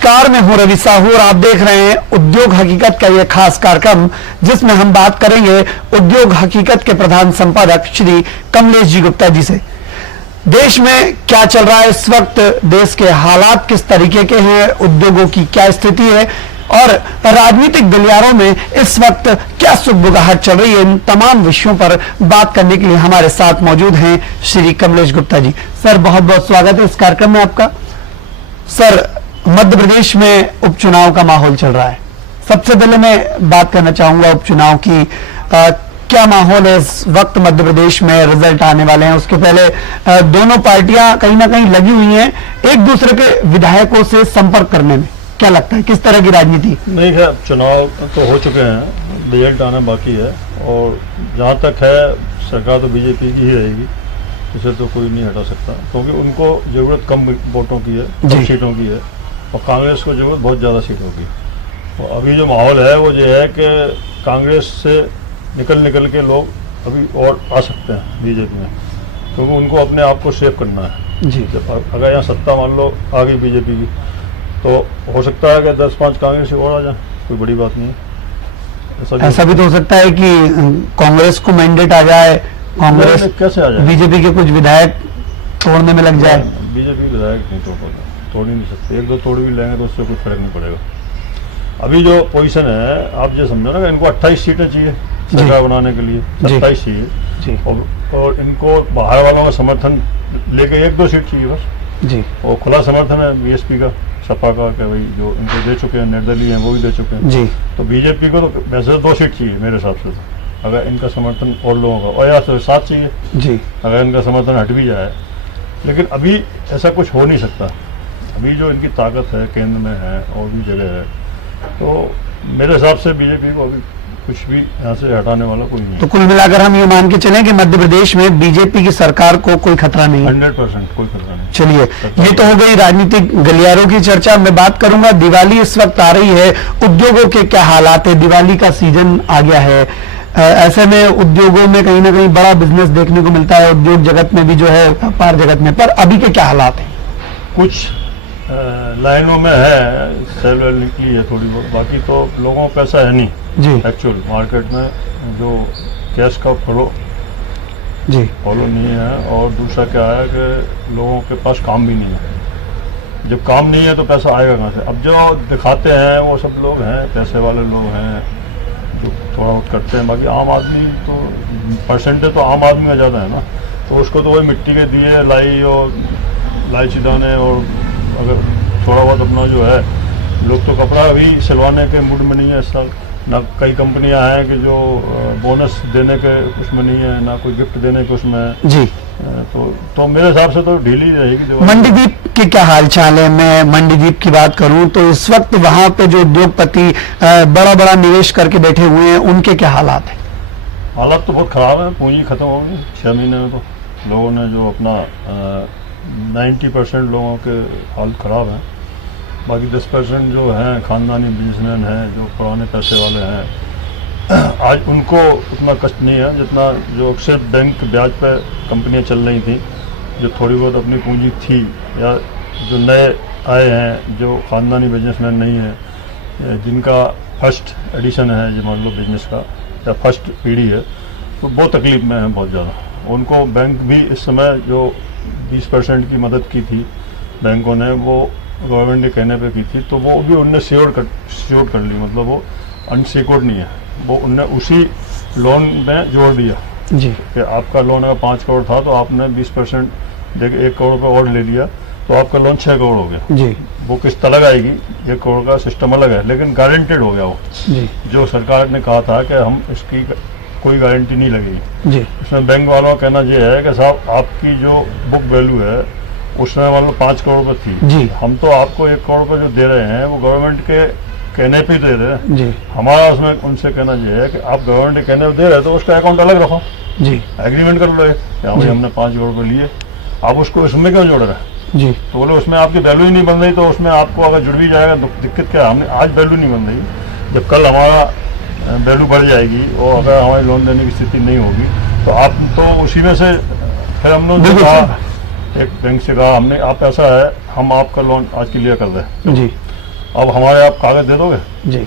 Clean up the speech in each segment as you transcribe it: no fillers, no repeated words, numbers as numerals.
नमस्कार, मैं हूं रवि साहू और आप देख रहे हैं उद्योग हकीकत का यह खास कार्यक्रम, जिसमें हम बात करेंगे उद्योग हकीकत के प्रधान संपादक श्री कमलेश जी गुप्ता जी से। देश में क्या चल रहा है इस वक्त, देश के हालात किस तरीके के हैं, उद्योगों की क्या स्थिति है और राजनीतिक गलियारों में इस वक्त क्या सुगबुगाहट चल रही है, इन तमाम विषयों पर बात करने के लिए हमारे साथ मौजूद हैं श्री कमलेश गुप्ता जी। सर, बहुत बहुत स्वागत है इस कार्यक्रम में आपका। सर, मध्य प्रदेश में उपचुनाव का माहौल चल रहा है। सबसे पहले मैं बात करना चाहूंगा उपचुनाव की। क्या माहौल है इस वक्त मध्य प्रदेश में, रिजल्ट आने वाले हैं, उसके पहले दोनों पार्टियां कहीं ना कहीं लगी हुई हैं एक दूसरे के विधायकों से संपर्क करने में। क्या लगता है किस तरह की राजनीति? नहीं है, चुनाव तो हो चुके हैं, रिजल्ट आना बाकी है और जहाँ तक है सरकार तो बीजेपी की ही रहेगी, इसे तो कोई नहीं हटा सकता, क्योंकि उनको जरूरत कम वोटों की है, कम सीटों की है और कांग्रेस को जरूरत बहुत ज़्यादा सीटों की। तो अभी जो माहौल है वो ये है कि कांग्रेस से निकल के लोग अभी और आ सकते हैं बीजेपी में, क्योंकि उनको अपने आप को सेव करना है जी। अगर यहाँ सत्ता मान लो आ गई बीजेपी की तो हो सकता है कि 10-5 कांग्रेस और आ जाए, कोई बड़ी बात नहीं है। ऐसा भी तो हो सकता है कि कांग्रेस को मैंडेट आ जाए, कांग्रेस कैसे आ जाए, बीजेपी के कुछ विधायक तोड़ने में लग जाए। बीजेपी विधायक नहीं तोड़ ही नहीं सकते, एक दो तोड़ भी लेंगे तो उससे कोई फर्क नहीं पड़ेगा। अभी जो पोजीशन है आप जो समझो ना, इनको 28 सीटें चाहिए सरकार बनाने के लिए, 27 चाहिए और इनको बाहर वालों का समर्थन लेके 1-2 सीट चाहिए बस जी। और खुला समर्थन है बीएसपी का, सपा का, कि भाई जो इनको दे चुके हैं, निर्दलीय हैं वो भी दे चुके हैं जी। तो बीजेपी को तो वैसे 2 सीट चाहिए मेरे हिसाब से, तो अगर इनका समर्थन और लोगों का, और या तो 7 चाहिए जी अगर इनका समर्थन हट भी जाए। लेकिन अभी ऐसा कुछ हो नहीं सकता, अभी जो इनकी ताकत है केंद्र में है और भी जगह है, तो मेरे हिसाब से बीजेपी को अभी कुछ भी यहाँ से हटाने वाला कोई नहीं है। तो कुल मिलाकर हम ये मान के चलें कि मध्य प्रदेश में बीजेपी की सरकार को कोई खतरा नहीं है? 100% कोई खतरा नहीं। चलिए, ये तो हो गई राजनीतिक गलियारों की चर्चा। मैं बात करूंगा, दिवाली इस वक्त आ रही है, उद्योगों के क्या हालात है, दिवाली का सीजन आ गया है, ऐसे में उद्योगों में कहीं ना कहीं बड़ा बिजनेस देखने को मिलता है, उद्योग जगत में भी जो है, व्यापार जगत में, पर अभी के क्या हालात हैं? कुछ लाइनों में है, सेल वेल निकली है थोड़ी बहुत, बाकी तो लोगों को पैसा है नहीं जी। एक्चुअल मार्केट में जो कैश का फॉलो नहीं है, और दूसरा क्या है कि लोगों के पास काम भी नहीं है। जब काम नहीं है तो पैसा आएगा कहाँ से? अब जो दिखाते हैं वो सब लोग हैं, पैसे वाले लोग हैं जो थोड़ा बहुत करते हैं, बाकी आम आदमी तो परसेंटेज तो आम आदमी में ज़्यादा है ना, तो उसको तो वही मिट्टी के दिए, लाई और इलायची दाने, और अगर थोड़ा बहुत अपना जो है, लोग तो कपड़ा भी सिलवाने के मूड में नहीं है इस साल ना। कई कंपनियां हैं कि जो बोनस देने के उसमें नहीं है, ना कोई गिफ्ट देने के उसमें है जी। तो मेरे हिसाब से तो ढीली रहेगी। मंडीदीप के क्या हाल चाल है? मैं मंडीदीप की बात करूं तो इस वक्त वहां पे जो उद्योगपति बड़ा निवेश करके बैठे हुए हैं, उनके क्या हालात है? हालात तो बहुत खराब है, पूंजी खत्म हो गई 6 महीने में। तो लोगों ने जो अपना 90% लोगों के हाल ख़राब हैं, बाकी 10% जो हैं खानदानी बिजनेसमैन हैं, जो पुराने पैसे वाले हैं, आज उनको उतना कष्ट नहीं है जितना जो सिर्फ बैंक ब्याज पर कंपनियां चल रही थी, जो थोड़ी बहुत अपनी पूंजी थी, या जो नए आए हैं जो खानदानी बिजनेसमैन नहीं है, जिनका फर्स्ट एडिशन है जो मान लो बिजनेस का, या फर्स्ट पीढ़ी है, तो बहुत तकलीफ में है बहुत ज़्यादा। उनको बैंक भी इस समय जो 20% की मदद की थी बैंकों ने, वो गवर्नमेंट के कहने पे की थी, तो वो भी उनने श्योर कर ली, मतलब वो अनसिक्योर्ड नहीं है, वो उनने उसी लोन में जोड़ दिया जी कि आपका लोन अगर 5 करोड़ था तो आपने 20% देके 1 करोड़ रुपये और ले लिया, तो आपका लोन 6 करोड़ हो गया जी। वो किस्त अलग आएगी, 1 करोड़ का सिस्टम अलग है, लेकिन गारंटेड हो गया वो जी। जो सरकार ने कहा था कि हम इसकी कोई गारंटी नहीं लगेगी जी। इसमें बैंक वालों का कहना यह है कि साहब आपकी जो बुक वैल्यू है उसमें मान लो 5 करोड़ रुपये थी जी, हम तो आपको 1 करोड़ रुपये जो दे रहे हैं वो गवर्नमेंट के कहने पे दे रहे हैं जी। हमारा उसमें उनसे कहना यह है कि आप गवर्नमेंट के कहने पे दे रहे हैं तो उसका अकाउंट अलग रखो जी, एग्रीमेंट कर लो कि हमने 5 करोड़ रुपये लिए, आप उसको इसमें क्यों जोड़ रहे हैं जी? तो बोले उसमें आपकी वैल्यू ही नहीं बन रही, तो उसमें आपको अगर जुड़ भी जाएगा तो दिक्कत क्या है? हमने आज वैल्यू नहीं बन रही, जब कल हमारा वैल्यू बढ़ जाएगी और अगर हमारी लोन देने की स्थिति नहीं होगी तो आप तो उसी में से, फिर हम लोग कहा, एक बैंक से कहा हमने, आप ऐसा है हम आपका लोन आज क्लियर कर दें जी, अब हमारे आप कागज दे दोगे? जी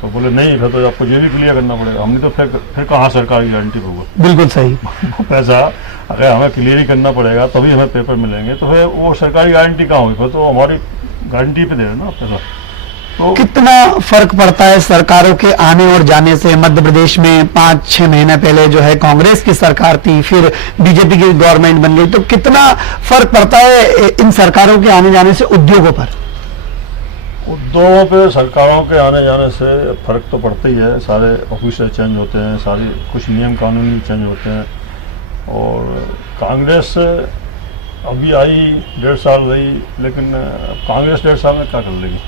तो बोले नहीं, फिर तो आपको ये भी क्लियर करना पड़ेगा। हमने तो फिर कहाँ सरकार की गारंटी होगा? बिल्कुल सही। वो पैसा अगर हमें क्लियर ही करना पड़ेगा तभी हमें पेपर मिलेंगे, तो फिर वो सरकारी गारंटी कहाँ हुई? फिर तो हमारी गारंटी पे दे रहे ना पैसा। तो कितना फर्क पड़ता है सरकारों के आने और जाने से? मध्य प्रदेश में 5-6 महीने पहले जो है कांग्रेस की सरकार थी, फिर बीजेपी की गवर्नमेंट बन गई, तो कितना फर्क पड़ता है इन सरकारों के आने जाने से उद्योगों पर? उद्योगों पे सरकारों के आने जाने से फर्क तो पड़ता ही है। सारे ऑफिसर चेंज होते हैं, सारे कुछ नियम कानून भी चेंज होते हैं। और कांग्रेस अभी आई 1.5 साल रही, लेकिन कांग्रेस 1.5 साल में क्या कर लेगी?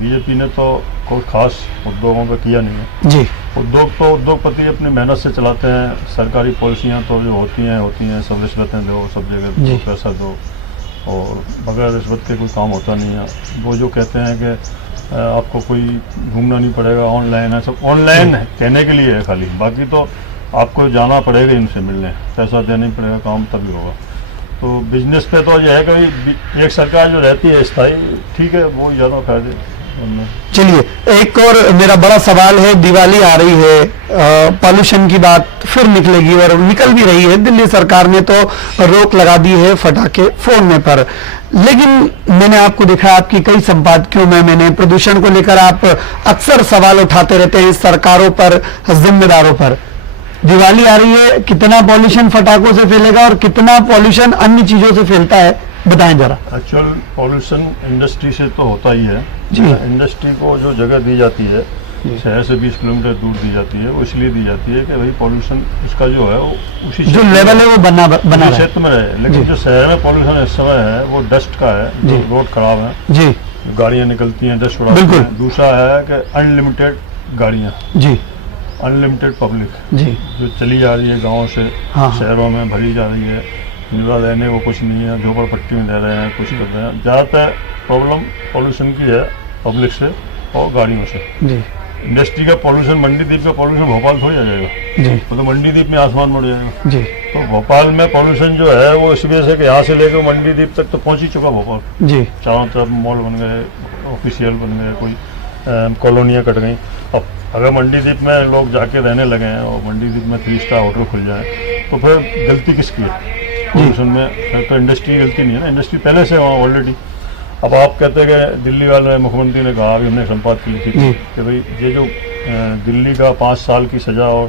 बीजेपी ने तो कोई खास उद्योगों पे किया नहीं है। जी उद्योग तो उद्योगपति अपनी मेहनत से चलाते हैं। सरकारी पॉलिसियाँ तो जो होती हैं सब रिश्वतें दो, सब जगह जी। दो, पैसा दो, और बगैर रिश्वत के कोई काम होता नहीं है। वो जो कहते हैं कि आपको कोई घूमना नहीं पड़ेगा, ऑनलाइन है, सब ऑनलाइन है कहने के लिए है खाली, बाकी तो आपको जाना पड़ेगा इनसे मिलने, पैसा देना ही पड़ेगा, काम तभी होगा। तो बिजनेस पे तो यह है कि एक सरकार जो रहती है स्थायी, ठीक है, वो ज़्यादा फायदे। चलिए, एक और मेरा बड़ा सवाल है, दिवाली आ रही है, पॉल्यूशन की बात फिर निकलेगी और निकल भी रही है। दिल्ली सरकार ने तो रोक लगा दी है फटाके फोड़ने पर, लेकिन मैंने आपको देखा आपकी कई संपादकियों में मैंने प्रदूषण को लेकर आप अक्सर सवाल उठाते रहते हैं सरकारों पर, जिम्मेदारों पर। दिवाली आ रही है, कितना पॉल्यूशन फटाकों से फैलेगा और कितना पॉल्यूशन अन्य चीजों से फैलता है, बताएं जरा। एक्चुअल पॉल्यूशन इंडस्ट्री से तो होता ही है जी। इंडस्ट्री को जो जगह दी जाती है शहर से 20 किलोमीटर दूर दी जाती है, वो इसलिए दी जाती है कि भाई पॉल्यूशन उसका जो है वो उसी जो लेवल है वो बना रहे। क्षेत्र में रहे। लेकिन जो शहर में पॉल्यूशन इस समय है वो डस्ट का है, जो रोड खराब है, जी, गाड़ियाँ निकलती हैं, डस्ट उड़ाती बिल्कुल। हैं। दूसरा है कि अनलिमिटेड गाड़ियाँ, जी अनलिमिटेड पब्लिक जी, जो चली जा रही है गाँव से हाँ। शहरों में भरी जा रही है। निवारा रहने को कुछ नहीं है, झोपड़पट्टी में रह रहे हैं, कुछ कर रहे हैं। ज़्यादातर प्रॉब्लम पॉल्यूशन की है पब्लिक से और गाड़ियों से। जी इंडस्ट्री का पॉल्यूशन, मंडीदीप का पॉल्यूशन भोपाल थोड़ी आ जाएगा, जी तो मंडीदीप में आसमान बढ़ जाएगा। जी तो भोपाल में पॉल्यूशन जो है वो इस वजह से कि यहाँ से लेकर मंडीदीप तक तो पहुँच ही चुका भोपाल। जी, चारों तरफ मॉल बन गए, ऑफिशियल बन गए, कोई कॉलोनियाँ कट गई। अब अगर मंडीदीप में लोग जाके रहने लगे हैं और मंडीदीप में 3 स्टार होटल खुल जाए, तो फिर गलती किसकी है पॉल्यूशन में? फिर तो इंडस्ट्री की गलती नहीं है ना, इंडस्ट्री पहले से वहाँ ऑलरेडी। अब आप कहते हैं कि दिल्ली वाले मुख्यमंत्री ने कहा, अभी हमने संपादकीय लिखी थी कि भाई ये जो दिल्ली का 5 साल की सज़ा और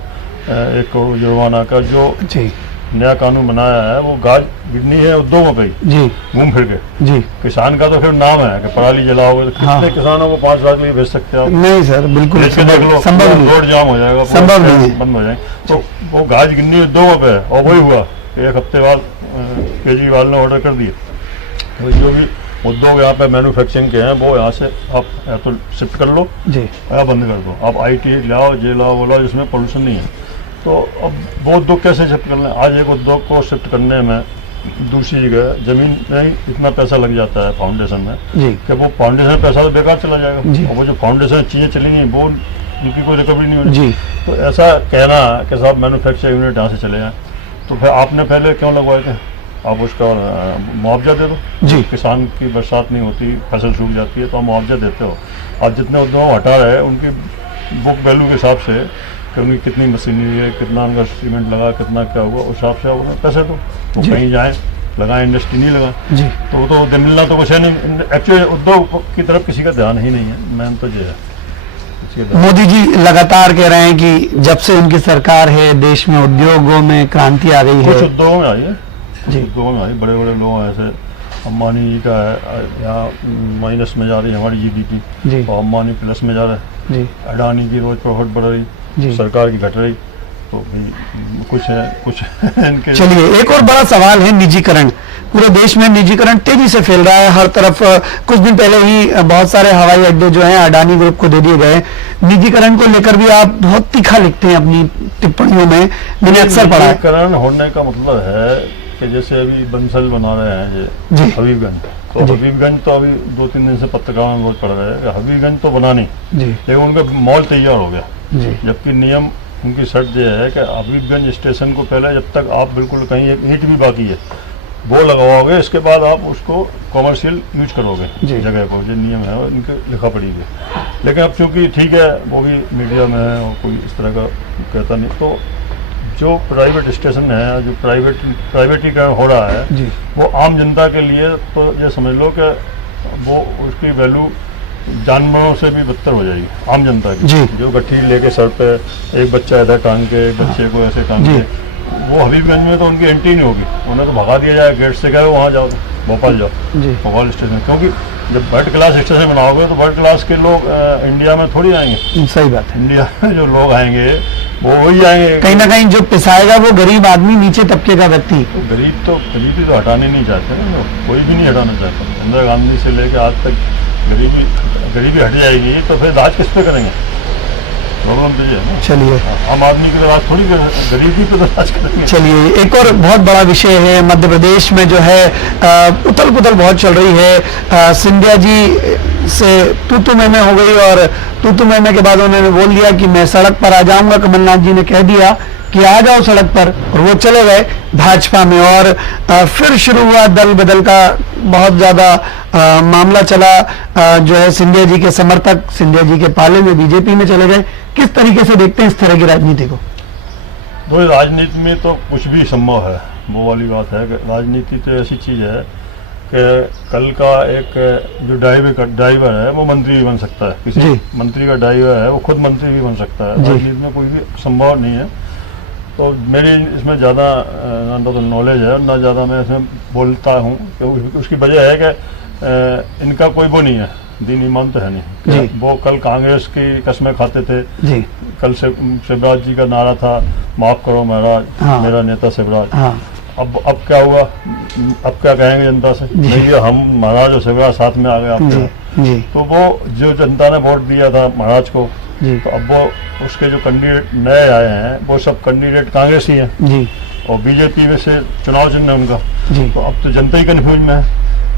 1 करोड़ जुर्माना का जो जी नया कानून बनाया है, वो गाज गिरनी है उद्योगों पे ही जी घूम फिर के। जी। किसान का तो फिर नाम है कि पराली जलाओगे तो हाँ। कितने किसानों को 5 लाख के लिए भेज सकते हो आप? नहीं सर, बिल्कुल देख लो, संभव नहीं, रोड जाम हो जाएगा, संभव नहीं है। बंद हो जाएंगे। तो वो गाज गिरनी उद्योगों पे है। और वही हुआ कि 1 हफ्ते बाद केजरीवाल ने ऑर्डर कर दिए तो जो भी उद्योग यहाँ पे मैन्युफैक्चरिंग के हैं वो यहाँ से आप या तो शिफ्ट कर लो जी या बंद कर दो। आप IT लाओ, जे लाओ, वो लाओ जिसमें पोल्यूशन नहीं है। तो अब वो उद्योग कैसे शिफ्ट करना है? आज एक उद्योग को शिफ्ट करने में दूसरी जगह ज़मीन में ही इतना पैसा लग जाता है फाउंडेशन में जी कि वो फाउंडेशन पैसा तो बेकार चला जी। जाएगा, और वो जो फाउंडेशन चीज़ें चलेंगी वो उनकी कोई रिकवरी नहीं होगी। जी तो ऐसा कहना कि साहब मैन्युफैक्चरिंग यूनिट यहाँ से चले जाएँ, तो फिर आपने पहले क्यों लगवाए थे? आप उसका मुआवजा दे दो। जी। किसान की बरसात नहीं होती, फसल सूख जाती है, तो आप मुआवजा देते हो। आप जितने उद्योग हटा रहे हैं उनकी बुक वैल्यू के हिसाब से कि उनकी कितनी मशीनरी है, कितना उनका सीमेंट लगा, कितना क्या हुआ, उस हिसाब से आप उन्हें पैसे दो। वो जी। कहीं जाएँ, लगाएं, इंडस्ट्री नहीं लगाएं, जी। तो वो तो मिलना तो कुछ है नहीं। एक्चुअली उद्योग की तरफ किसी का ध्यान ही नहीं है, मैन तो ये है। मोदी जी लगातार कह रहे हैं कि जब से उनकी सरकार है देश में उद्योगों में क्रांति आ गई कुछ है। उद्योगों में आई है, जी। उद्योगों में आई, बड़े बड़े लोग हैं, ऐसे अंबानी जी का है, यहाँ माइनस में जा रही है हमारी GDP, जी और अंबानी प्लस में जा रहा है। जी अडानी की रोज प्रॉफिट बढ़ रही, जी। सरकार की घट रही, तो भी कुछ है कुछ इनके। चलिए, एक और बड़ा सवाल है निजीकरण। पूरे देश में निजीकरण तेजी से फैल रहा है हर तरफ। कुछ दिन पहले ही बहुत सारे हवाई अड्डे जो हैं अडानी ग्रुप को दे दिए गए। निजीकरण को लेकर भी आप बहुत तीखा लिखते हैं अपनी टिप्पणियों में, मैंने अक्सर पढ़ा है। निजीकरण होने का मतलब है कि जैसे अभी बंसल बना रहे हैं ये जी। हबीबगंज, तो जी। हबीबगंज तो अभी 2-3 दिन से पत्रकारों में रोज पढ़ रहे हैं कि हबीबगंज तो बना नहीं, जी लेकिन उनका मॉल तैयार हो गया। जी जबकि नियम उनकी शर्त यह है कि हबीबगंज स्टेशन को पहले जब तक आप बिल्कुल कहीं एक ईंट भी बाकी है वो लगवाओगे, इसके बाद आप उसको कॉमर्शियल यूज करोगे जी। जगह को, जो नियम है वो इनके लिखा पड़ी है। लेकिन अब चूंकि ठीक है वो भी मीडिया में है और कोई इस तरह का कहता नहीं, तो जो प्राइवेट स्टेशन है, जो प्राइवेटीकरण हो रहा है जी वो आम जनता के लिए तो ये समझ लो कि वो उसकी वैल्यू जानवरों से भी बदतर हो जाएगी आम जनता की। जी। जो गठरी लेके सर पे एक बच्चा इधर टांग के, एक बच्चे को ऐसे टांग जी। के, वो हबीबगंज में तो उनकी एंट्री नहीं होगी, उन्हें तो भगा दिया जाए गेट से, कहे वहाँ जाओ, भोपाल जाओ, जी भोपाल स्टेशन। क्योंकि जब वर्ल्ड क्लास स्टेशन बनाओगे तो वर्ल्ड क्लास के लोग इंडिया में थोड़ी आएंगे, सही बात है। इंडिया में जो लोग आएंगे वो वही आएंगे। कहीं ना कहीं जो पिसाएगा वो गरीब आदमी, नीचे तबके का व्यक्ति। तो गरीबी तो हटाने नहीं चाहते ना लोग, कोई भी नहीं हटाना चाहता। इंदिरा गांधी से लेकर आज तक गरीबी हट जाएगी तो फिर राज किस पे करेंगे? प्रॉब्लम तो ये है ना। चलिए आम आदमी के लिए राज थोड़ी गरीबी पे तो राज करेंगे। चलिए, एक और बहुत बड़ा विषय है मध्य प्रदेश में जो है उथल पुथल बहुत चल रही है। सिंधिया जी से तू मैं हो गई, और तू मैं के बाद उन्होंने बोल दिया कि मैं सड़क पर आ जाऊंगा। कमलनाथ जी ने कह दिया कि आ जाओ सड़क पर, और वो चले गए भाजपा में। और फिर शुरू हुआ दल बदल का बहुत ज़्यादा मामला चला। जो है सिंधिया जी के समर्थक सिंधिया जी के पाले में बीजेपी में चले गए। किस तरीके से देखते हैं इस तरह की राजनीति को? वो राजनीति में तो कुछ भी संभव है, वो वाली बात है कि राजनीति तो ऐसी चीज़ है कि कल का एक जो ड्राइवर है वो मंत्री भी बन सकता है, किसी जी। मंत्री का ड्राइवर है वो खुद मंत्री भी बन सकता है। जी। राजनीति में कोई भी संभव नहीं है। तो मेरी इसमें ज़्यादा ना तो नॉलेज है ना ज़्यादा मैं इसमें बोलता हूँ, कि उसकी वजह है कि इनका कोई वो नहीं है, दीन ईमान तो है नहीं। जी। वो कल कांग्रेस की कस्में खाते थे। जी कल से शिवराज जी का नारा था, माफ़ करो महाराज, हाँ। मेरा नेता शिवराज। हाँ अब क्या हुआ? अब क्या कहेंगे जनता से? जी। नहीं, हम महाराज और शिवराज साथ में आ गए आपके। जी जी तो वो जो जनता ने वोट दिया था महाराज को, जी तो अब वो उसके जो कैंडिडेट नए आए हैं वो सब कैंडिडेट कांग्रेस ही हैं, जी और बीजेपी में से चुनाव चिन्ह है उनका। जी तो अब तो जनता ही कन्फ्यूज में है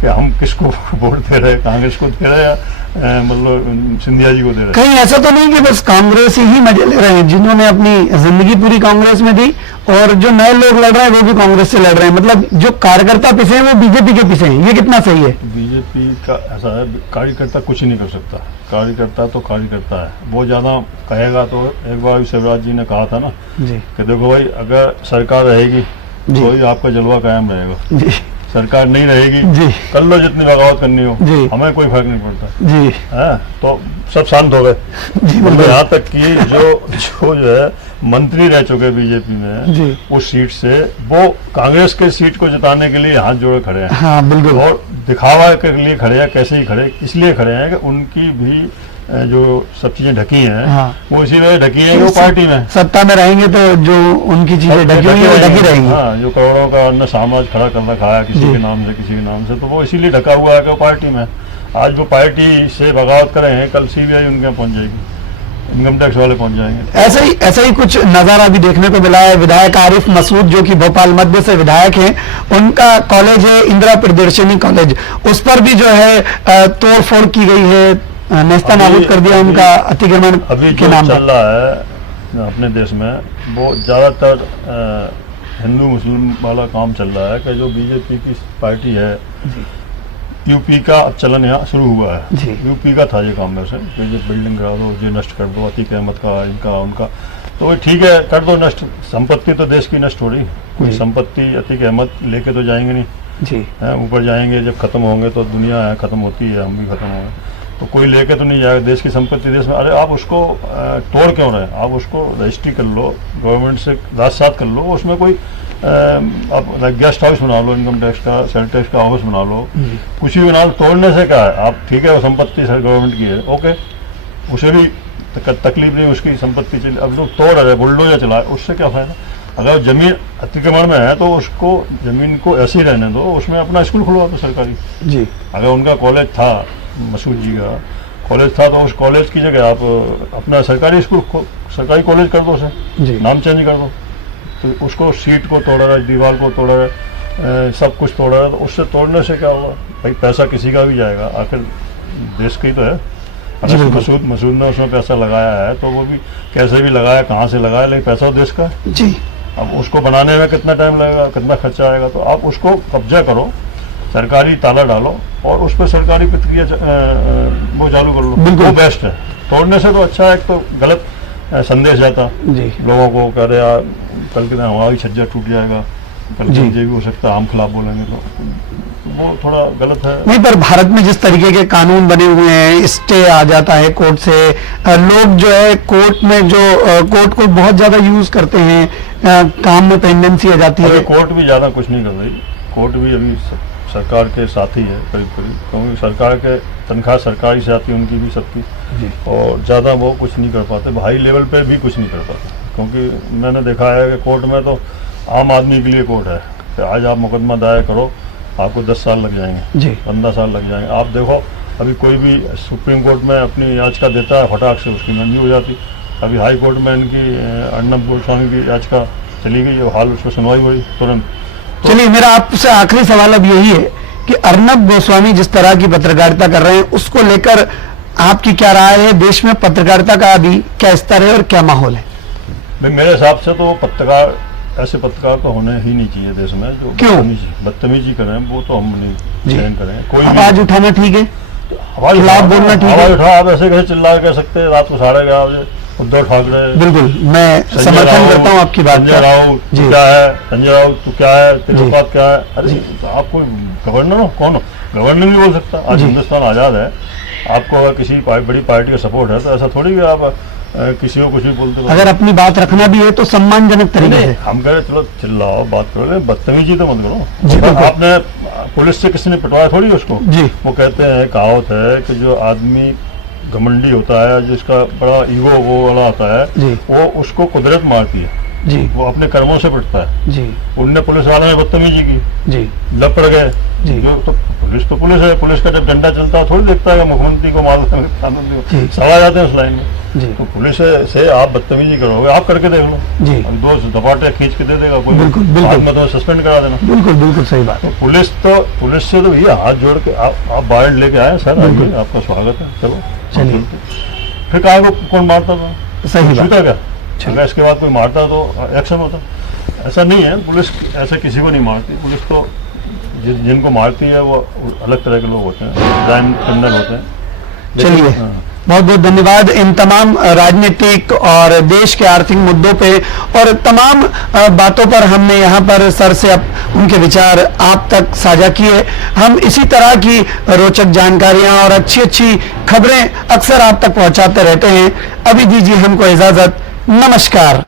कि हम किसको वोट दे रहे हैं, कांग्रेस को दे रहे हैं या मतलब सिंधिया जी को दे रहे हैं। कहीं ऐसा तो नहीं कि बस कांग्रेस ही मजे ले रहे हैं, जिन्होंने अपनी जिंदगी पूरी कांग्रेस में दी, और जो नए लोग लड़ रहे हैं वो भी कांग्रेस से लड़ रहे हैं। मतलब जो कार्यकर्ता पिसे हैं वो बीजेपी के पिसे हैं, ये कितना सही है? बीजेपी का ऐसा है, कार्यकर्ता कुछ नहीं कर सकता। कार्यकर्ता तो कार्यकर्ता है, वो ज़्यादा कहेगा तो एक बार शिवराज जी ने कहा था ना जी कि देखो भाई, अगर सरकार रहेगी जी। तो ही आपका जलवा कायम रहेगा, जी सरकार नहीं रहेगी जी कर लो जितनी बगावत करनी हो, जी। हमें कोई फर्क नहीं पड़ता जी है। तो सब शांत हो गए। जी मतलब बिल्कुल। यहाँ तक कि जो है मंत्री रह चुके बीजेपी में, जी। उस सीट से वो कांग्रेस के सीट को जिताने के लिए हाथ जोड़े खड़े हैं, हाँ बिल्कुल। और दिखावा के लिए खड़े हैं। कैसे ही खड़े, इसलिए खड़े हैं कि उनकी भी जो सब चीजें ढकी हैं, हाँ। वो इसी वजह ढकी है कि वो पार्टी में सत्ता में रहेंगे तो जो उनकी चीजें ढकी हुई हैं वो ढकी रहेंगी। हाँ, जो करोड़ों का अन्य साम्राज्य खड़ा कर रखा है किसी जी। के नाम से किसी के नाम से, तो वो इसीलिए ढका हुआ है कि वो पार्टी में। आज वो पार्टी से बगावत करें, कल सीबीआई उनके यहाँ पहुंच जाएगी, इनकम टैक्स वाले पहुंच जाएंगे। ऐसा ही कुछ नजारा भी देखने को मिला है। विधायक आरिफ मसूद जो कि भोपाल मध्य से विधायक हैं, उनका कॉलेज है इंदिरा प्रियदर्शनी कॉलेज, उस पर भी जो है तोड़ फोड़ की गई है, नेस्ता नाबूद कर दिया उनका अतिक्रमण अभी के जो नाम चल पर। रहा है अपने देश में, वो ज़्यादातर हिंदू मुस्लिम वाला काम चल रहा है कि जो बीजेपी की पार्टी है, यूपी का चलन यहाँ शुरू हुआ है। जी। यूपी का था ये काम वैसे कि ये बिल्डिंग गिरा दो, ये नष्ट कर दो, अतीक अहमद का, इनका उनका, तो वो ठीक है कर दो नष्ट। संपत्ति तो देश की नष्ट हो रही, कोई जी। संपत्ति अतीक अहमद लेके तो जाएंगे नहीं, जी हैं ऊपर जाएंगे। जब खत्म होंगे तो दुनिया है खत्म होती है, हम भी खत्म होंगे, तो कोई लेके तो नहीं जाएगा देश की संपत्ति देश में। अरे आप उसको तोड़ क्यों रहे? आप उसको रजिस्ट्री कर लो, गवर्नमेंट से राजसात कर लो, उसमें कोई आप गेस्ट हाउस बना लो, इनकम टैक्स का, सेल टैक्स का हाउस बना लो, कुछ भी बना लो। तोड़ने से क्या है? आप ठीक है वो संपत्ति सर गवर्नमेंट की है, ओके, उसे भी तकलीफ नहीं, उसकी संपत्ति चली। अब जो तोड़ रहे बुलडोजर चलाए, उससे क्या फायदा? अगर जमीन अतिक्रमण में है तो उसको जमीन को ऐसे ही रहने दो, उसमें अपना स्कूल खुलवा दो सरकारी। जी अगर उनका कॉलेज था, मसूद जी का कॉलेज था, तो उस कॉलेज की जगह आप अपना सरकारी स्कूल सरकारी कॉलेज कर दो, उसे जी नाम चेंज कर दो। तो उसको सीट को तोड़ा रहा है, दीवार को तोड़ा रहा है, सब कुछ तोड़ा रहा है, तो उससे तोड़ने से क्या होगा भाई? पैसा किसी का भी जाएगा, आखिर देश का ही तो है। जी, अगर बिल्कुल। मसूद ने उसमें पैसा लगाया है तो वो भी कैसे भी लगाया, कहाँ से लगाया, लेकिन पैसा तो देश का है। जी अब उसको बनाने में कितना टाइम लगेगा, कितना खर्चा आएगा, तो आप उसको कब्जा करो, सरकारी ताला डालो और उस पर सरकारी प्रक्रिया वो चालू कर लो, बिल्कुल। वो बेस्ट है। तोड़ने से तो अच्छा है, एक तो गलत संदेश जाता जी लोगों को, कह रहे यार कल के दिन हमारा छज्जा टूट जाएगा, कल जी। ये भी हो सकता है, हम खिलाफ बोलेंगे, तो वो थोड़ा गलत है। नहीं, पर भारत में जिस तरीके के कानून बने हुए हैं, स्टे आ जाता है कोर्ट से, लोग जो है कोर्ट में जो कोर्ट को बहुत ज्यादा यूज करते हैं, काम में पेंडेंसी आ जाती अभी है। कोर्ट भी ज़्यादा कुछ नहीं कर रही, कोर्ट भी अभी सरकार के साथ ही है करीब करीब, क्योंकि सरकार के तनख्वाह सरकारी से आती है उनकी भी, सबकी, जी और ज़्यादा वो कुछ नहीं कर पाते, हाई लेवल पे भी कुछ नहीं कर पाते, क्योंकि मैंने देखा है कि कोर्ट में तो आम आदमी के लिए कोर्ट है कि आज आप मुकदमा दायर करो, आपको 10 साल लग जाएंगे, जी 15 साल लग जाएंगे। आप देखो अभी कोई भी सुप्रीम कोर्ट में अपनी याचिका देता है, फटाक से उसकी मंजूरी हो जाती। अभी हाई कोर्ट में इनकी अर्नब गोस्वामी की याचिका चली गई, हाल उस पर सुनवाई हुई तुरंत। चलिए, मेरा आपसे आखिरी सवाल अब यही है कि अर्नब गोस्वामी जिस तरह की पत्रकारिता कर रहे हैं, उसको लेकर आपकी क्या राय है? देश में पत्रकारिता का अभी क्या स्तर है और क्या माहौल है? भाई मेरे हिसाब से तो पत्रकार, ऐसे पत्रकार तो होने ही नहीं चाहिए देश में, जो क्यों? बदतमीजी करें, वो तो हम नहीं जी। सहन करें। कोई आवाज उठाना ठीक है, आवाज खिलाफ बोलना ठीक है। आवाज उठा, आप ऐसे कैसे चिल्ला कह सकते हैं रात को 11:30 बजे उद्धव ठाकरे, बिल्कुल मैं संजय समर्थन राउत, करता हूं आपकी बात संजय का। राउत जी। तू क्या है, संजय राउत तू क्या है, तेरी जी। औकात क्या है? अरे आप कोई गवर्नर हो? कौन हो? गवर्नर नहीं बोल सकता? आज जी। हिंदुस्तान आज़ाद है, आपको अगर किसी बड़ी पार्टी का सपोर्ट है तो ऐसा थोड़ी कि आप किसी को कुछ भी बोलते अगर अपनी बात रखना भी है तो सम्मानजनक तरीके से। हम कह रहे चलो चिल्लाओ, बात करो, लेकिन बदतमीजी तो मत जी, करो। बिल्कुल। आपने पुलिस से किसी ने पिटवाया थोड़ी उसको। जी वो कहते हैं, कहावत है कि जो आदमी घमंडी होता है, जिसका बड़ा ईगो वो वाला होता है, जी वो उसको कुदरत मारती है, जी वो अपने कर्मों से पिटता है। जी उनने पुलिस वालों ने बदतमीजी की, जी लग पड़ गए। जी। जो तो पुलिस है, पुलिस का जब डंडा चलता है थोड़ी देखता है कि मुख्यमंत्री को मार जी। देंगे, सब आ जाते हैं उस लाइन में। जी तो पुलिस से आप बदतमीजी करोगे, आप करके देख लो, जी अब 2 दफाटे खींच के दे देगा कोई, बिल्कुल, बिल्कुल। बाद में तो सस्पेंड करा देना। बिल्कुल बिल्कुल सही बात। तो पुलिस से तो भैया हाथ जोड़ के आप वारंट लेके आए, सर बिल्कुल। आइए, आपका स्वागत है, चलो चलिए। फिर कहा को कौन मारता था? सही बात। छूटा क्या? अगर इसके बाद कोई मारता तो एक्शन होता। ऐसा नहीं है, पुलिस ऐसे किसी को नहीं मारती। पुलिस तो जिनको मारती है वो अलग तरह के लोग होते हैं, क्राइम क्रिमिनल होते हैं। लेकिन, चलिए, हाँ। बहुत बहुत धन्यवाद इन तमाम राजनीतिक और देश के आर्थिक मुद्दों पे और तमाम बातों पर हमने यहाँ पर सर से उनके विचार आप तक साझा किए। हम इसी तरह की रोचक जानकारियां और अच्छी अच्छी खबरें अक्सर आप तक पहुंचाते रहते हैं। अभी दीजिए हमको इजाजत, नमस्कार।